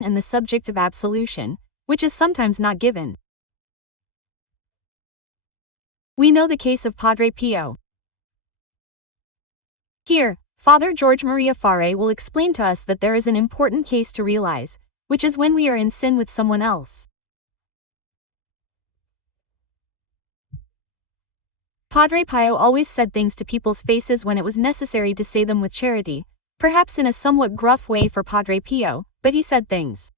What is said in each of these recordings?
and the subject of absolution, which is sometimes not given. We know the case of Padre Pio. Here, Father George Maria Farre will explain to us that there is an important case to realize, which is when we are in sin with someone else. Padre Pio always said things to people's faces when it was necessary to say them with charity, perhaps in a somewhat gruff way for Padre Pio, but he said things.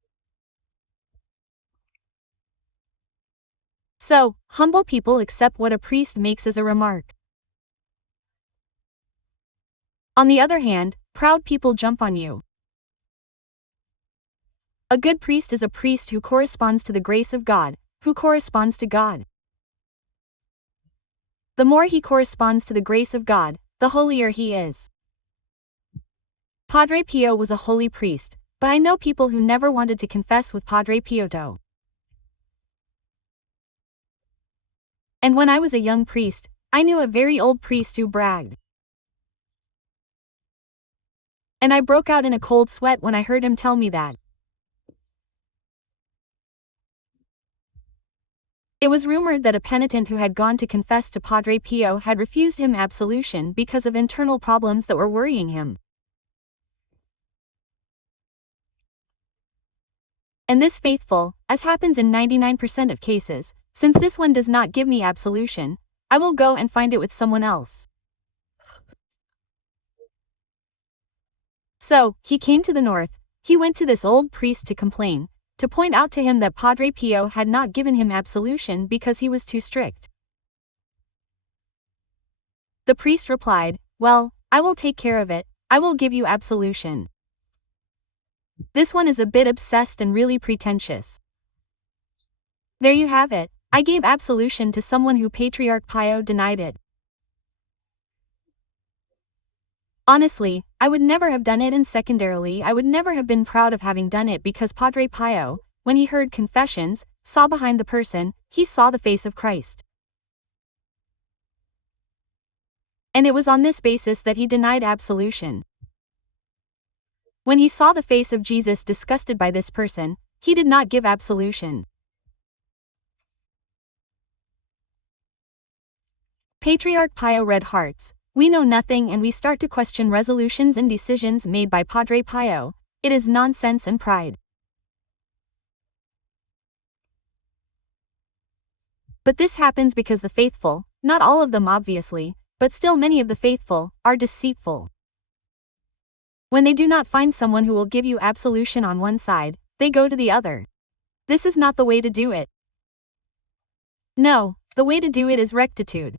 So, humble people accept what a priest makes as a remark. On the other hand, proud people jump on you. A good priest is a priest who corresponds to the grace of God, who corresponds to God. The more he corresponds to the grace of God, the holier he is. Padre Pio was a holy priest, but I know people who never wanted to confess with Padre Pio. And when I was a young priest, I knew a very old priest who bragged. And I broke out in a cold sweat when I heard him tell me that. It was rumored that a penitent who had gone to confess to Padre Pio had refused him absolution because of internal problems that were worrying him. And this faithful, as happens in 99% of cases, since this one does not give me absolution, I will go and find it with someone else. So, he came to the north, he went to this old priest to complain, to point out to him that Padre Pio had not given him absolution because he was too strict. The priest replied, "Well, I will take care of it, I will give you absolution." This one is a bit obsessed and really pretentious. There you have it, I gave absolution to someone who Patriarch Pio denied it. Honestly, I would never have done it, and secondarily I would never have been proud of having done it because Padre Pio, when he heard confessions, saw behind the person, he saw the face of Christ. And it was on this basis that he denied absolution. When he saw the face of Jesus disgusted by this person, he did not give absolution. Patriarch Pio read hearts. We know nothing and we start to question resolutions and decisions made by Padre Pio. It is nonsense and pride. But this happens because the faithful, not all of them obviously, but still many of the faithful, are deceitful. When they do not find someone who will give you absolution on one side, they go to the other. This is not the way to do it. No, the way to do it is rectitude.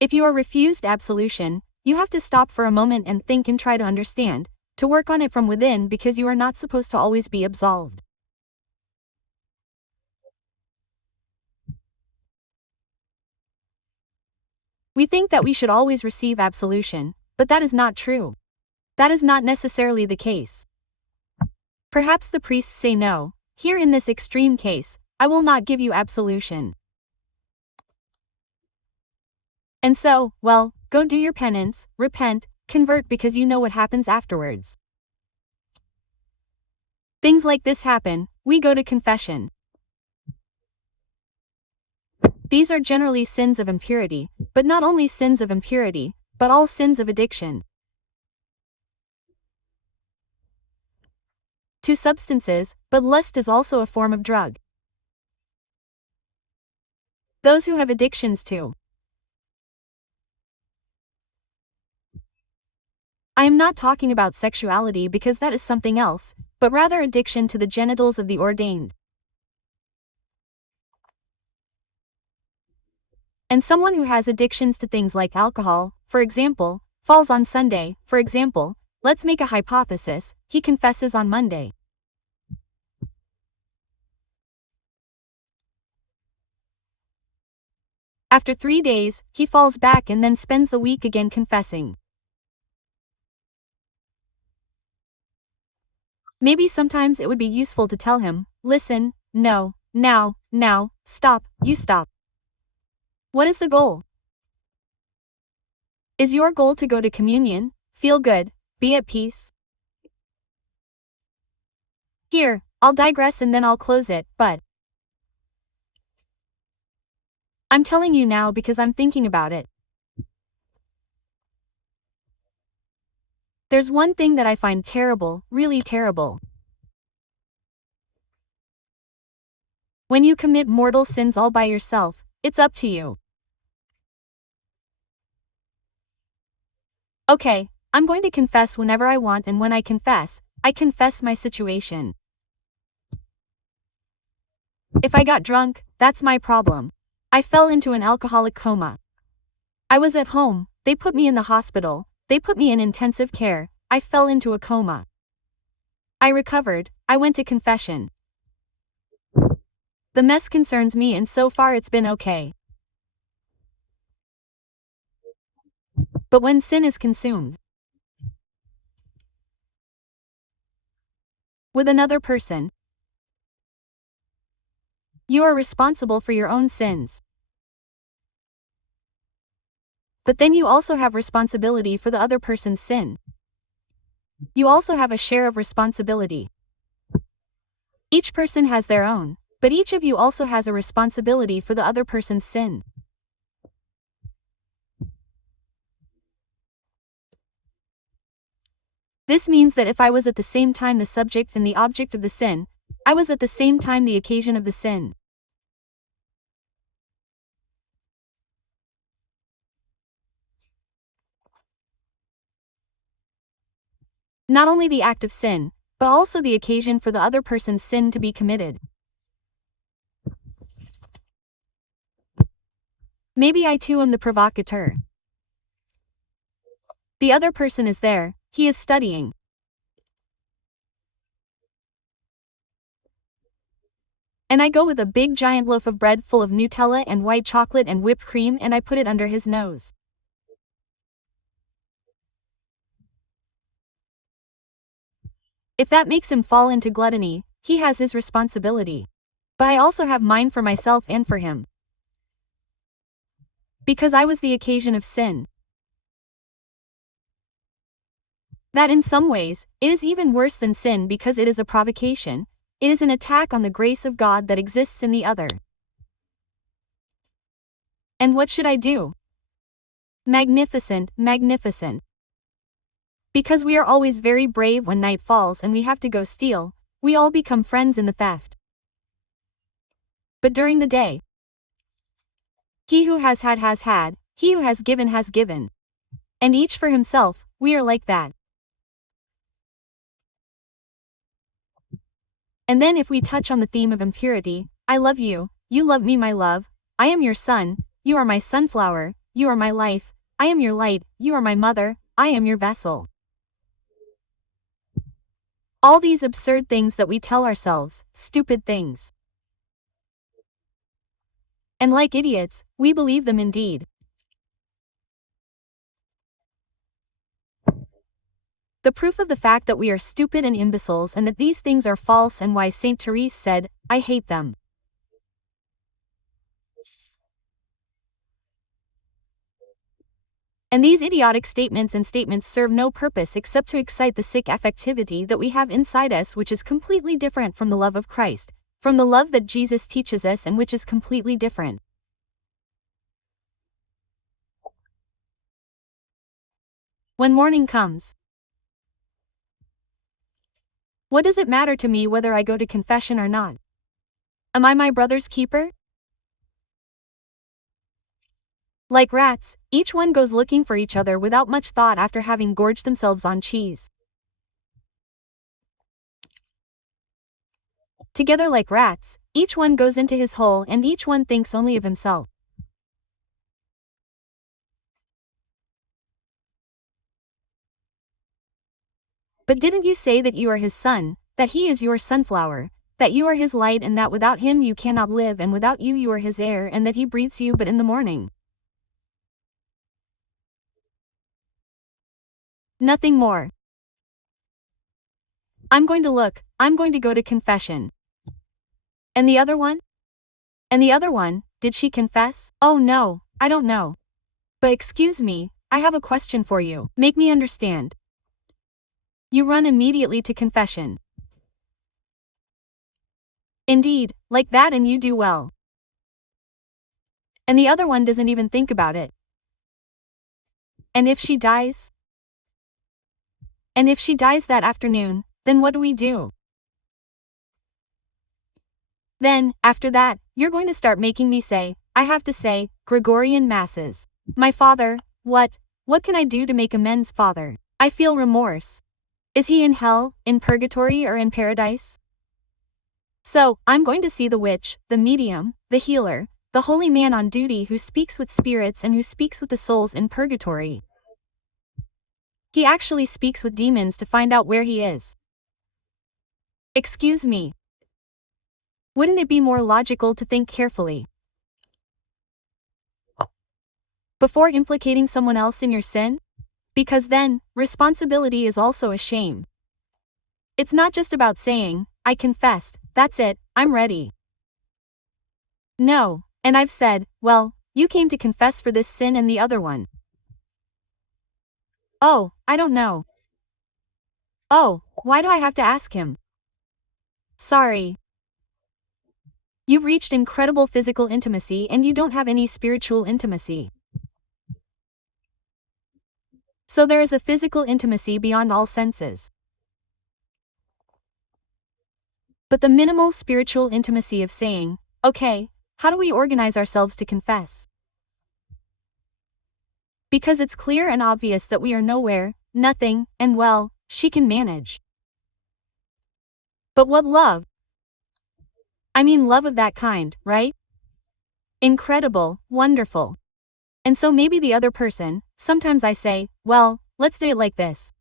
If you are refused absolution, you have to stop for a moment and think and try to understand, to work on it from within because you are not supposed to always be absolved. We think that we should always receive absolution, but that is not true. That is not necessarily the case. Perhaps the priests say no, here in this extreme case, I will not give you absolution. And so, well, go do your penance, repent, convert because you know what happens afterwards. Things like this happen, we go to confession. These are generally sins of impurity, but not only sins of impurity, but all sins of addiction to substances, but lust is also a form of drug. Those who have addictions to. I am not talking about sexuality because that is something else, but rather addiction to the genitals of the ordained. And someone who has addictions to things like alcohol, for example, falls on Sunday, for example, let's make a hypothesis, he confesses on Monday. After 3 days, he falls back and then spends the week again confessing. Maybe sometimes it would be useful to tell him, listen, no, now, stop, you stop. What is the goal? Is your goal to go to communion, feel good, be at peace? Here, I'll digress and then I'll close it, but I'm telling you now because I'm thinking about it. There's one thing that I find terrible, really terrible. When you commit mortal sins all by yourself, it's up to you. Okay, I'm going to confess whenever I want, and when I confess my situation. If I got drunk, that's my problem. I fell into an alcoholic coma. I was at home, they put me in the hospital, they put me in intensive care, I fell into a coma. I recovered, I went to confession. The mess concerns me and so far it's been okay. But when sin is consumed with another person, you are responsible for your own sins. But then you also have responsibility for the other person's sin. You also have a share of responsibility. Each person has their own, but each of you also has a responsibility for the other person's sin. This means that if I was at the same time the subject and the object of the sin, I was at the same time the occasion of the sin. Not only the act of sin, but also the occasion for the other person's sin to be committed. Maybe I too am the provocateur. The other person is there, he is studying. And I go with a big giant loaf of bread full of Nutella and white chocolate and whipped cream and I put it under his nose. If that makes him fall into gluttony, he has his responsibility. But I also have mine for myself and for him. Because I was the occasion of sin. That in some ways, it is even worse than sin because it is a provocation. It is an attack on the grace of God that exists in the other. And what should I do? Magnificent, magnificent. Because we are always very brave when night falls and we have to go steal, we all become friends in the theft. But during the day, he who has had, he who has given. And each for himself, we are like that. And then if we touch on the theme of impurity, I love you, you love me my love, I am your sun, you are my sunflower, you are my life, I am your light, you are my mother, I am your vessel. All these absurd things that we tell ourselves, stupid things. And like idiots, we believe them indeed. The proof of the fact that we are stupid and imbeciles and that these things are false and why Saint Therese said, I hate them. And these idiotic statements serve no purpose except to excite the sick affectivity that we have inside us, which is completely different from the love of Christ, from the love that Jesus teaches us and which is completely different. When morning comes, what does it matter to me whether I go to confession or not? Am I my brother's keeper? Like rats, each one goes looking for each other without much thought after having gorged themselves on cheese. Together like rats, each one goes into his hole and each one thinks only of himself. But didn't you say that you are his son, that he is your sunflower, that you are his light and that without him you cannot live and without you you are his air and that he breathes you but in the morning? Nothing more. I'm going to go to confession. And the other one? And the other one, did she confess? Oh no, I don't know. But excuse me, I have a question for you. Make me understand. You run immediately to confession. Indeed, like that, and you do well. And the other one doesn't even think about it. And if she dies? And if she dies that afternoon, then what do we do? Then, after that, you're going to start making me say, I have to say, Gregorian masses. My father, what can I do to make amends, Father? I feel remorse. Is he in hell, in purgatory, or in paradise? So, I'm going to see the witch, the medium, the healer, the holy man on duty who speaks with spirits and who speaks with the souls in purgatory. He actually speaks with demons to find out where he is. Excuse me. Wouldn't it be more logical to think carefully before implicating someone else in your sin? Because then, responsibility is also a shame. It's not just about saying, I confessed, that's it, I'm ready. No, and I've said, well, you came to confess for this sin and the other one. Oh, I don't know. Oh, why do I have to ask him? Sorry. You've reached incredible physical intimacy and you don't have any spiritual intimacy. So there is a physical intimacy beyond all senses. But the minimal spiritual intimacy of saying, okay, how do we organize ourselves to confess? Because it's clear and obvious that we are nowhere, nothing, and well, she can manage. But what love? I mean love of that kind, right? Incredible, wonderful. And so maybe the other person, sometimes I say, well, let's do it like this.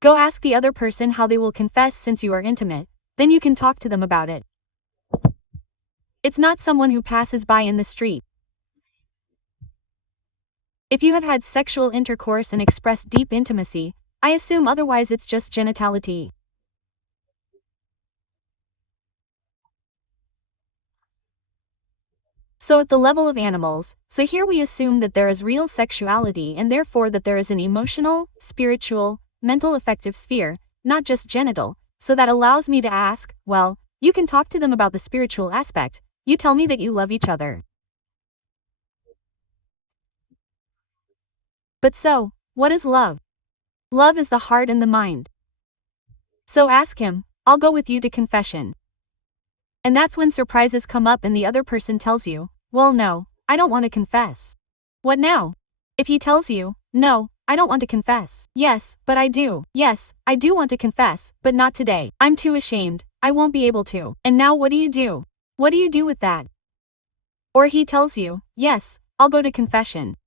Go ask the other person how they will confess since you are intimate, then you can talk to them about it. It's not someone who passes by in the street. If you have had sexual intercourse and expressed deep intimacy, I assume otherwise it's just genitality. So at the level of animals, so here we assume that there is real sexuality and therefore that there is an emotional, spiritual, mental affective sphere, not just genital, so that allows me to ask, well, you can talk to them about the spiritual aspect, you tell me that you love each other. But so, what is love? Love is the heart and the mind. So ask him, I'll go with you to confession. And that's when surprises come up and the other person tells you, well no, I don't want to confess. What now? If he tells you, no, I don't want to confess. Yes, but I do. Yes, I do want to confess, but not today. I'm too ashamed, I won't be able to. And now what do you do? What do you do with that? Or he tells you, yes, I'll go to confession.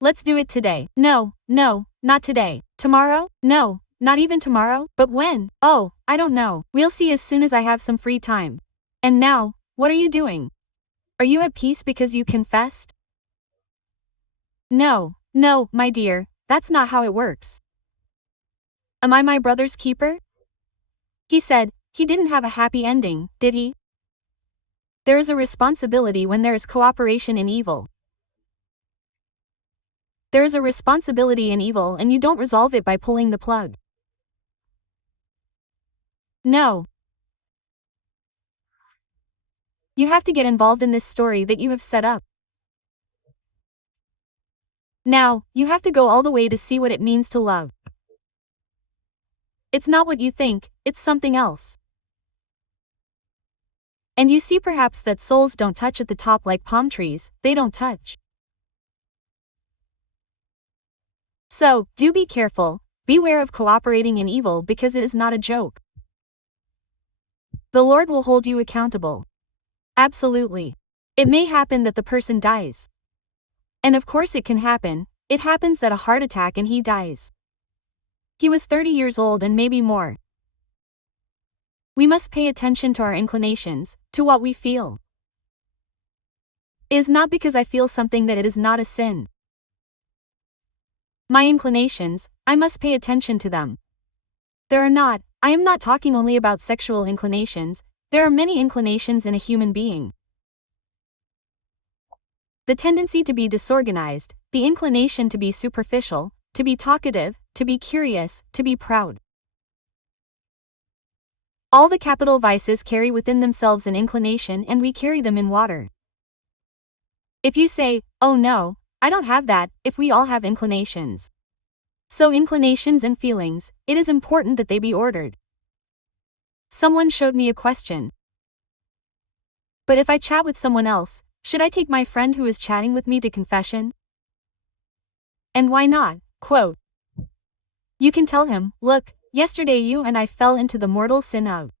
Let's do it today. No, not today. Tomorrow? No. Not even tomorrow? But when? Oh, I don't know. We'll see as soon as I have some free time. And now, what are you doing? Are you at peace because you confessed? No, my dear, that's not how it works. Am I my brother's keeper? He said, he didn't have a happy ending, did he? There is a responsibility when there is cooperation in evil. There is a responsibility in evil and you don't resolve it by pulling the plug. No. You have to get involved in this story that you have set up. Now, you have to go all the way to see what it means to love. It's not what you think, it's something else. And you see perhaps that souls don't touch at the top like palm trees, they don't touch. So, do be careful, beware of cooperating in evil because it is not a joke. The Lord will hold you accountable. Absolutely. It may happen that the person dies. And of course it can happen, it happens that a heart attack and he dies. He was 30 years old and maybe more. We must pay attention to our inclinations, to what we feel. It is not because I feel something that it is not a sin. My inclinations, I must pay attention to them. I am not talking only about sexual inclinations, there are many inclinations in a human being. The tendency to be disorganized, the inclination to be superficial, to be talkative, to be curious, to be proud. All the capital vices carry within themselves an inclination, and we carry them in water. If you say, "Oh no, I don't have that," if we all have inclinations. So inclinations and feelings, it is important that they be ordered. Someone showed me a question. But if I chat with someone else, should I take my friend who is chatting with me to confession? And why not? Quote, you can tell him, "Look, yesterday you and I fell into the mortal sin of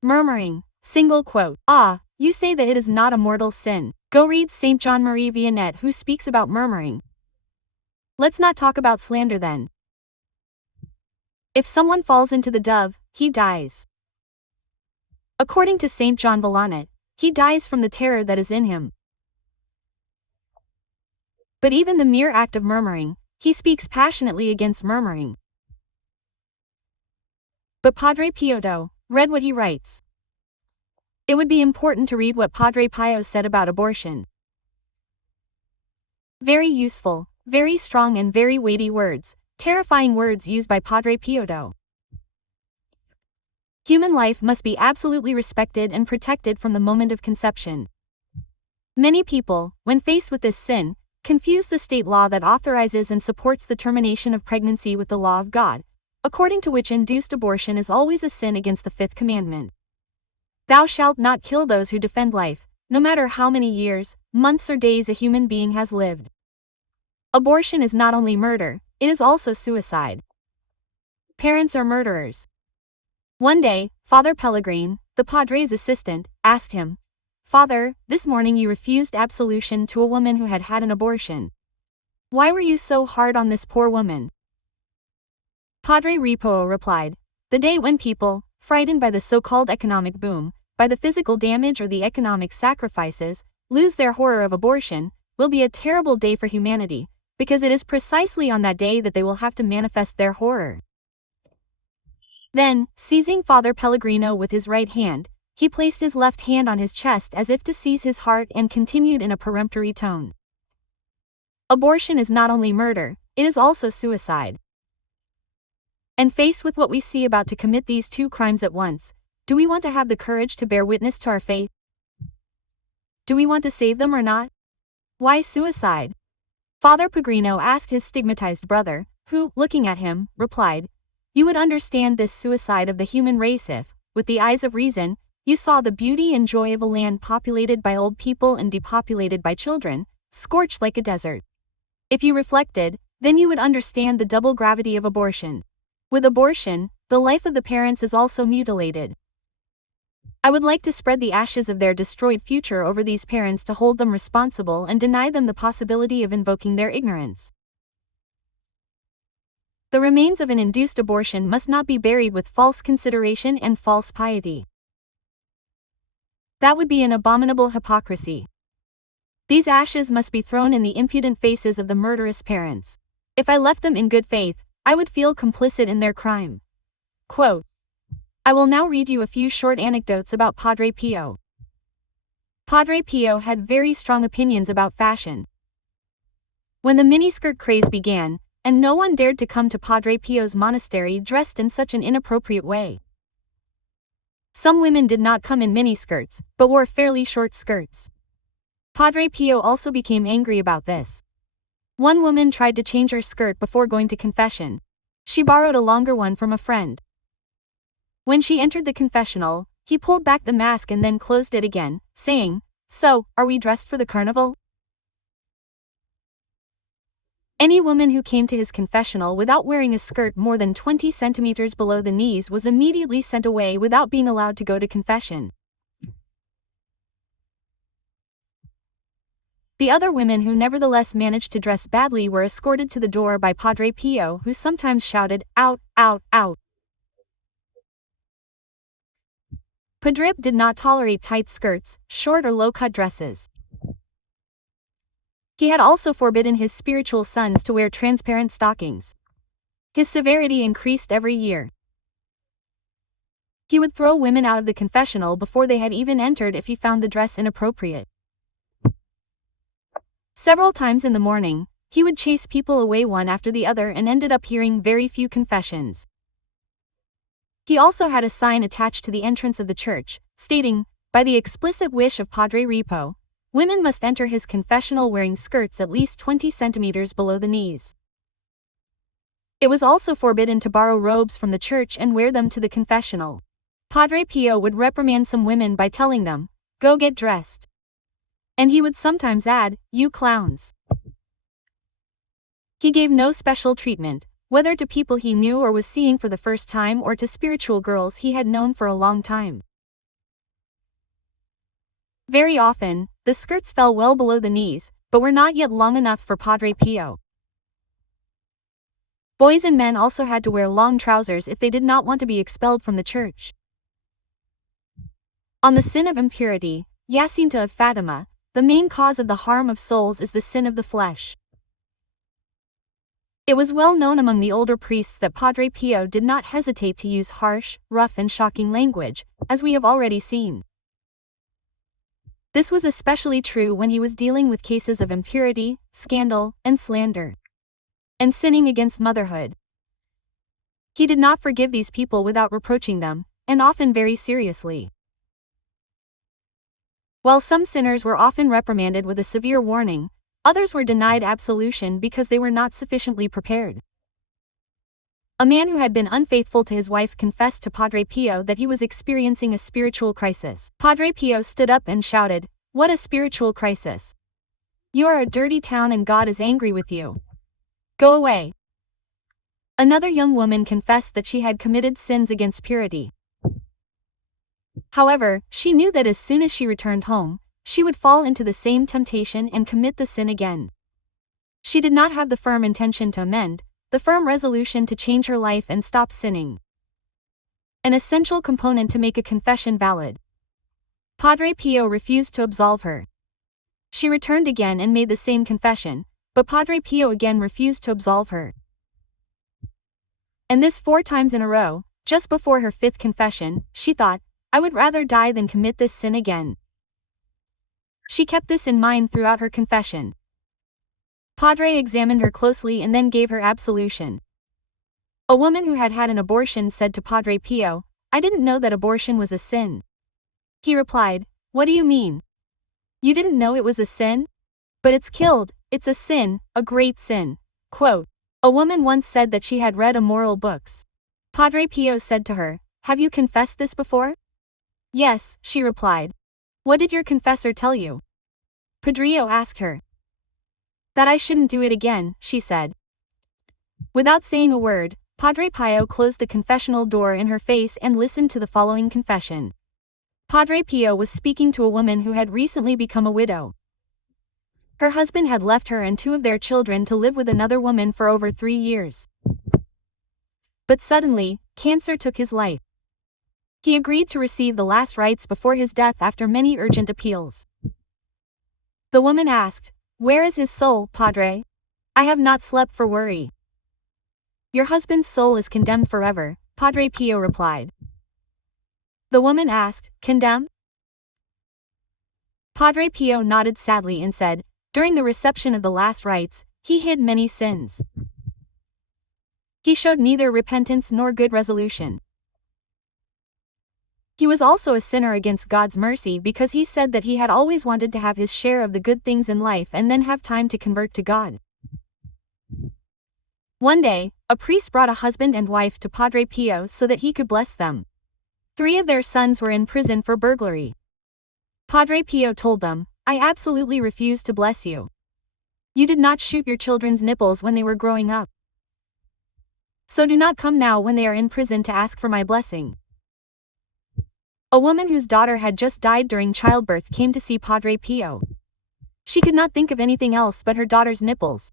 murmuring." Single quote. Ah, you say that it is not a mortal sin. Go read Saint John Marie Vianney, who speaks about murmuring. Let's not talk about slander then. If someone falls into the dove, he dies. According to Saint John Vianney, he dies from the terror that is in him. But even the mere act of murmuring, he speaks passionately against murmuring. But Padre Pio read what he writes. It would be important to read what Padre Pio said about abortion. Very useful, very strong and very weighty words, terrifying words used by Padre Pio. Human life must be absolutely respected and protected from the moment of conception. Many people, when faced with this sin, confuse the state law that authorizes and supports the termination of pregnancy with the law of God, according to which induced abortion is always a sin against the fifth commandment. Thou shalt not kill those who defend life, no matter how many years, months or days a human being has lived. Abortion is not only murder, it is also suicide. Parents are murderers. One day, Father Pellegrin, the Padre's assistant, asked him, "Father, this morning you refused absolution to a woman who had had an abortion. Why were you so hard on this poor woman?" Padre Pio replied, "The day when people, frightened by the so-called economic boom, by the physical damage or the economic sacrifices, lose their horror of abortion, will be a terrible day for humanity, because it is precisely on that day that they will have to manifest their horror." Then, seizing Father Pellegrino with his right hand, he placed his left hand on his chest as if to seize his heart and continued in a peremptory tone. Abortion is not only murder, it is also suicide. And faced with what we see about to commit these two crimes at once, do we want to have the courage to bear witness to our faith? Do we want to save them or not? Why suicide? Father Pellegrino asked his stigmatized brother, who, looking at him, replied, "You would understand this suicide of the human race if, with the eyes of reason, you saw the beauty and joy of a land populated by old people and depopulated by children, scorched like a desert. If you reflected, then you would understand the double gravity of abortion. With abortion, the life of the parents is also mutilated. I would like to spread the ashes of their destroyed future over these parents to hold them responsible and deny them the possibility of invoking their ignorance. The remains of an induced abortion must not be buried with false consideration and false piety. That would be an abominable hypocrisy. These ashes must be thrown in the impudent faces of the murderous parents. If I left them in good faith, I would feel complicit in their crime." Quote, I will now read you a few short anecdotes about Padre Pio. Padre Pio had very strong opinions about fashion. When the miniskirt craze began, and no one dared to come to Padre Pio's monastery dressed in such an inappropriate way. Some women did not come in miniskirts, but wore fairly short skirts. Padre Pio also became angry about this. One woman tried to change her skirt before going to confession. She borrowed a longer one from a friend. When she entered the confessional, he pulled back the mask and then closed it again, saying, "So, are we dressed for the carnival?" Any woman who came to his confessional without wearing a skirt more than 20 centimeters below the knees was immediately sent away without being allowed to go to confession. The other women who nevertheless managed to dress badly were escorted to the door by Padre Pio, who sometimes shouted, "Out, out, out." Padre did not tolerate tight skirts, short or low-cut dresses. He had also forbidden his spiritual sons to wear transparent stockings. His severity increased every year. He would throw women out of the confessional before they had even entered if he found the dress inappropriate. Several times in the morning, he would chase people away one after the other and ended up hearing very few confessions. He also had a sign attached to the entrance of the church, stating, "By the explicit wish of Padre Pio, women must enter his confessional wearing skirts at least 20 centimeters below the knees." It was also forbidden to borrow robes from the church and wear them to the confessional. Padre Pio would reprimand some women by telling them, "Go get dressed." And he would sometimes add, "You clowns." He gave no special treatment, whether to people he knew or was seeing for the first time or to spiritual girls he had known for a long time. Very often, the skirts fell well below the knees, but were not yet long enough for Padre Pio. Boys and men also had to wear long trousers if they did not want to be expelled from the church. On the sin of impurity, Jacinta of Fatima, the main cause of the harm of souls is the sin of the flesh. It was well known among the older priests that Padre Pio did not hesitate to use harsh, rough and shocking language, as we have already seen. This was especially true when he was dealing with cases of impurity, scandal, and slander, and sinning against motherhood. He did not forgive these people without reproaching them, and often very seriously. While some sinners were often reprimanded with a severe warning, others were denied absolution because they were not sufficiently prepared. A man who had been unfaithful to his wife confessed to Padre Pio that he was experiencing a spiritual crisis. Padre Pio stood up and shouted, "What a spiritual crisis! You are a dirty town and God is angry with you. Go away." Another young woman confessed that she had committed sins against purity. However, she knew that as soon as she returned home, she would fall into the same temptation and commit the sin again. She did not have the firm intention to amend, the firm resolution to change her life and stop sinning. An essential component to make a confession valid. Padre Pio refused to absolve her. She returned again and made the same confession, but Padre Pio again refused to absolve her. And this 4 times in a row. Just before her 5th confession, she thought, "I would rather die than commit this sin again." She kept this in mind throughout her confession. Padre examined her closely and then gave her absolution. A woman who had had an abortion said to Padre Pio, "I didn't know that abortion was a sin." He replied, "What do you mean? You didn't know it was a sin? But it's killed, it's a sin, a great sin." Quote, a woman once said that she had read immoral books. Padre Pio said to her, "Have you confessed this before?" "Yes," she replied. "What did your confessor tell you?" Padre asked her. "That I shouldn't do it again," she said. Without saying a word, Padre Pio closed the confessional door in her face and listened to the following confession. Padre Pio was speaking to a woman who had recently become a widow. Her husband had left her and 2 of their children to live with another woman for over 3 years. But suddenly, cancer took his life. He agreed to receive the last rites before his death after many urgent appeals. The woman asked, "Where is his soul, Padre? I have not slept for worry." "Your husband's soul is condemned forever," Padre Pio replied. The woman asked, "Condemned?" Padre Pio nodded sadly and said, "During the reception of the last rites, he hid many sins. He showed neither repentance nor good resolution. He was also a sinner against God's mercy because he said that he had always wanted to have his share of the good things in life and then have time to convert to God." One day, a priest brought a husband and wife to Padre Pio so that he could bless them. 3 of their sons were in prison for burglary. Padre Pio told them, "I absolutely refuse to bless you. You did not shoot your children's nipples when they were growing up. So do not come now when they are in prison to ask for my blessing." A woman whose daughter had just died during childbirth came to see Padre Pio. She could not think of anything else but her daughter's nipples.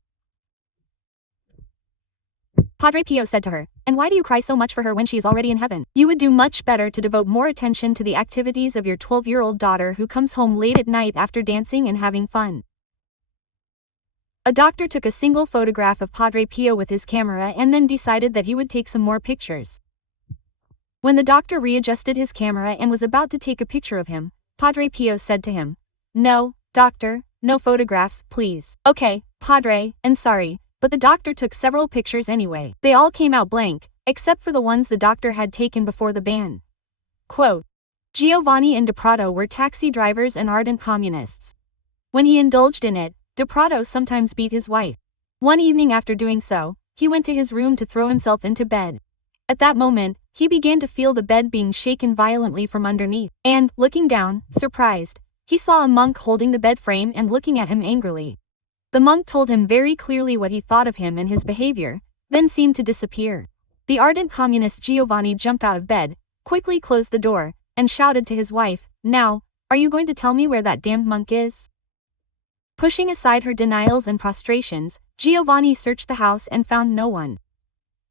Padre Pio said to her, "And why do you cry so much for her when she is already in heaven? You would do much better to devote more attention to the activities of your 12-year-old daughter who comes home late at night after dancing and having fun." A doctor took a single photograph of Padre Pio with his camera and then decided that he would take some more pictures. When the doctor readjusted his camera and was about to take a picture of him, Padre Pio said to him, "No, doctor, no photographs, please. Okay, Padre, and sorry, but the doctor took several pictures anyway. They all came out blank, except for the ones the doctor had taken before the ban. Quote, Giovanni and DePrato were taxi drivers and ardent communists. When he indulged in it, DePrato sometimes beat his wife. One evening after doing so, he went to his room to throw himself into bed. At that moment, he began to feel the bed being shaken violently from underneath, and, looking down, surprised, he saw a monk holding the bed frame and looking at him angrily. The monk told him very clearly what he thought of him and his behavior, then seemed to disappear. The ardent communist Giovanni jumped out of bed, quickly closed the door, and shouted to his wife, "Now, are you going to tell me where that damned monk is?" Pushing aside her denials and prostrations, Giovanni searched the house and found no one.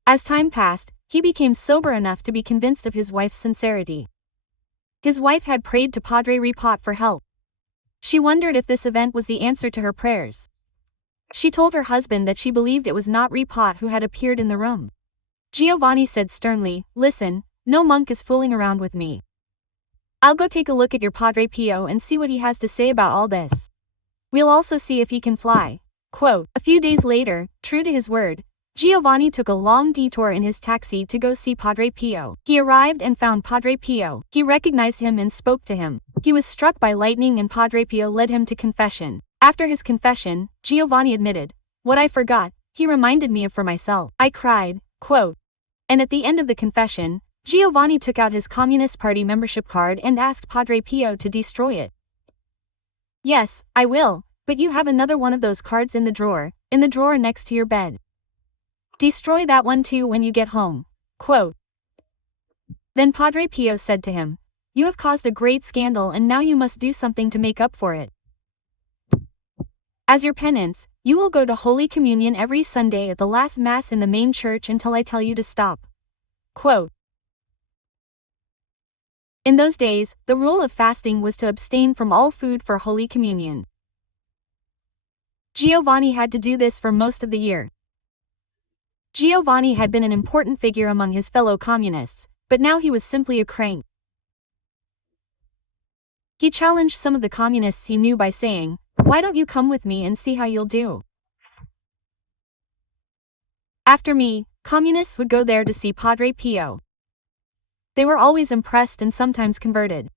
As time passed, he became sober enough to be convinced of his wife's sincerity. His wife had prayed to Padre Pio for help. She wondered if this event was the answer to her prayers. She told her husband that she believed it was not Pio who had appeared in the room. Giovanni said sternly, "Listen, no monk is fooling around with me. I'll go take a look at your Padre Pio and see what he has to say about all this. We'll also see if he can fly." Quote, a few days later, true to his word, Giovanni took a long detour in his taxi to go see Padre Pio. He arrived and found Padre Pio. He recognized him and spoke to him. He was struck by lightning and Padre Pio led him to confession. After his confession, Giovanni admitted, "What I forgot, he reminded me of for myself. I cried." Quote, and at the end of the confession, Giovanni took out his Communist Party membership card and asked Padre Pio to destroy it. "Yes, I will, but you have another one of those cards in the drawer next to your bed. Destroy that one too when you get home." Quote. Then Padre Pio said to him, "You have caused a great scandal and now you must do something to make up for it. As your penance, you will go to Holy Communion every Sunday at the last Mass in the main church until I tell you to stop." Quote. In those days, the rule of fasting was to abstain from all food for Holy Communion. Giovanni had to do this for most of the year. Giovanni had been an important figure among his fellow communists, but now he was simply a crank. He challenged some of the communists he knew by saying, "Why don't you come with me and see how you'll do?" After me, communists would go there to see Padre Pio. They were always impressed and sometimes converted.